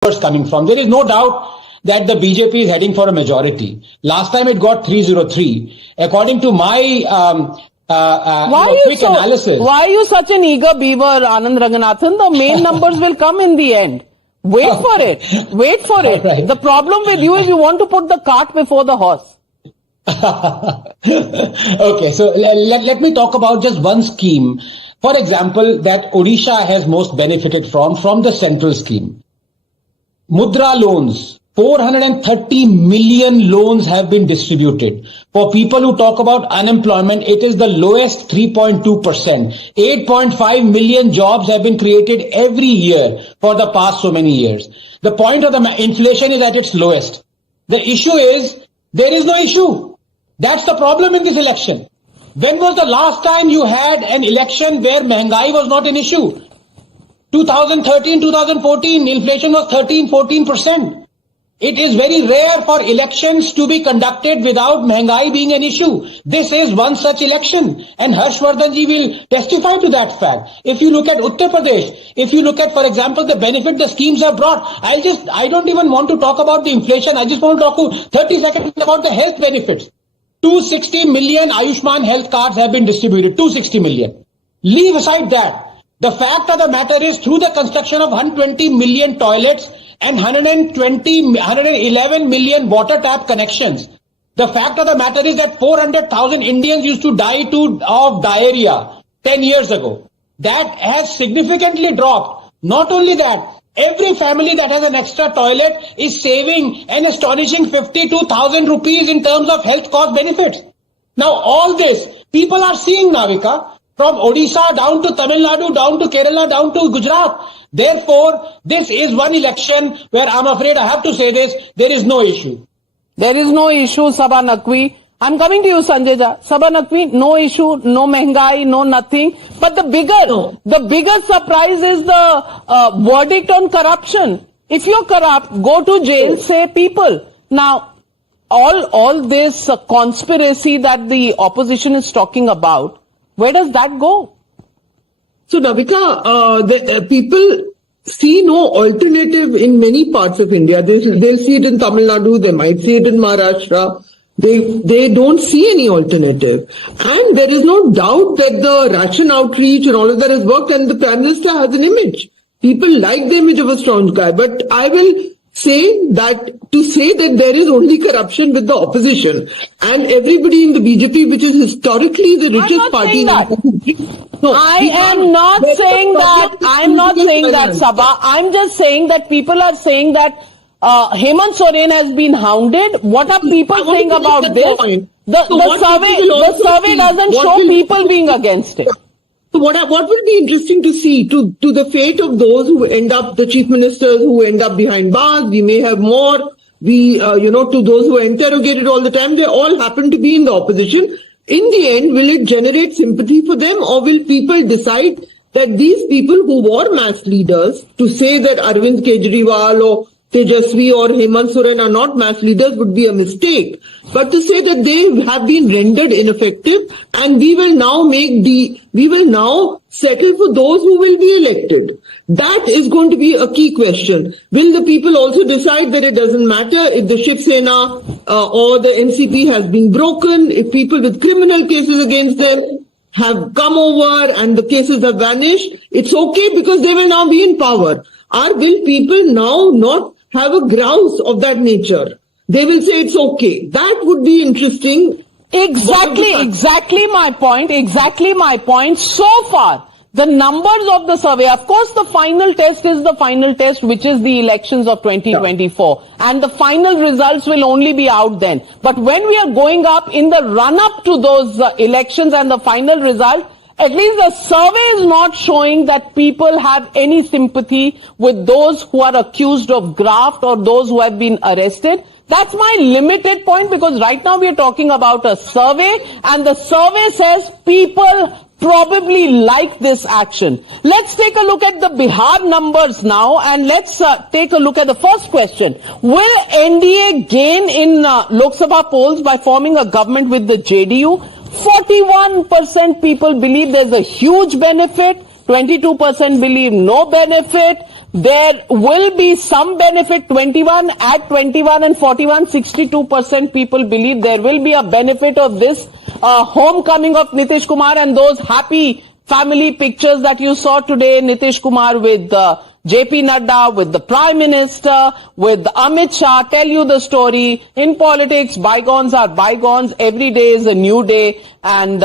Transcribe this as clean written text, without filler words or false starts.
coming from. There is no doubt that the BJP is heading for a majority. Last time it got 303. According to my quick analysis. Why are you such an eager beaver, Anand Ranganathan? The main numbers will come in the end. Wait for it. Wait for it. Right. The problem with you is you want to put the cart before the horse. Okay, so let me talk about just one scheme. For example, that Odisha has most benefited from the central scheme. Mudra loans. 430 million loans have been distributed. For people who talk about unemployment, it is the lowest 3.2%. 8.5 million jobs have been created every year for the past so many years. The point of the inflation is at its lowest. The issue is, there is no issue. That's the problem in this election. When was the last time you had an election where Mehngai was not an issue? 2013, 2014, inflation was 13-14%. It is very rare for elections to be conducted without Mehngai being an issue. This is one such election, and Harshvardhan ji will testify to that fact. If you look at Uttar Pradesh, if you look at, for example, the benefit the schemes have brought, I don't even want to talk about the inflation. I just want to talk 30 seconds about the health benefits. 260 million Ayushman health cards have been distributed. 260 million. Leave aside that. The fact of the matter is, through the construction of 120 million toilets and 111 million water tap connections, the fact of the matter is that 400,000 Indians used to die of diarrhea 10 years ago. That has significantly dropped. Not only that, every family that has an extra toilet is saving an astonishing 52,000 rupees in terms of health cost benefits. Now all this, people are seeing, Navika, from Odisha down to Tamil Nadu, down to Kerala, down to Gujarat. Therefore, this is one election where I'm afraid I have to say this, there is no issue. There is no issue, Sabha Naqvi. I'm coming to you, Sanjay. Sabha Naqvi, no issue, no Mehngai, no nothing. But the bigger surprise is the verdict on corruption. If you're corrupt, go to jail, say people. Now, all this conspiracy that the opposition is talking about, where does that go? So, Navika, the people see no alternative in many parts of India. They'll see it in Tamil Nadu, they might see it in Maharashtra. They don't see any alternative. And there is no doubt that the ration outreach and all of that has worked, and the Prime Minister has an image. People like the image of a strong guy. But I will say that there is only corruption with the opposition and everybody in the BJP, which is historically the richest party in the country. No, I am not saying that, Sabha. I'm just saying that people are saying that Hemant Soren has been hounded. What are people saying about this? The survey doesn't show people being against it. So what will be interesting to see to the fate of those who end up, the chief ministers who end up behind bars, we may have more, to those who are interrogated all the time, they all happen to be in the opposition. In the end, will it generate sympathy for them, or will people decide that these people who were mass leaders, to say that Arvind Kejriwal or Tejasvi or Hemant Soren are not mass leaders would be a mistake. But to say that they have been rendered ineffective and we will now settle for those who will be elected. That is going to be a key question. Will the people also decide that it doesn't matter if the Shiv Sena or the NCP has been broken, if people with criminal cases against them have come over and the cases have vanished, it's okay because they will now be in power. Or will people now not have a grouse of that nature? They will say it's okay. That would be interesting. Exactly my point. So far, the numbers of the survey, of course, the final test is the final test, which is the elections of 2024. Yeah. And the final results will only be out then. But when we are going up in the run-up to those elections and the final result, at least the survey is not showing that people have any sympathy with those who are accused of graft or those who have been arrested. That's my limited point, because right now we are talking about a survey, and the survey says people probably like this action. Let's take a look at the Bihar numbers now, and let's take a look at the first question. Will NDA gain in Lok Sabha polls by forming a government with the JDU? 41% people believe there's a huge benefit. 22% believe no benefit. There will be some benefit. 21 and 41, 62% people believe there will be a benefit of this homecoming of Nitish Kumar, and those happy family pictures that you saw today, Nitish Kumar with JP Nadda, with the Prime Minister, with Amit Shah, tell you the story. In politics, bygones are bygones. Every day is a new day, and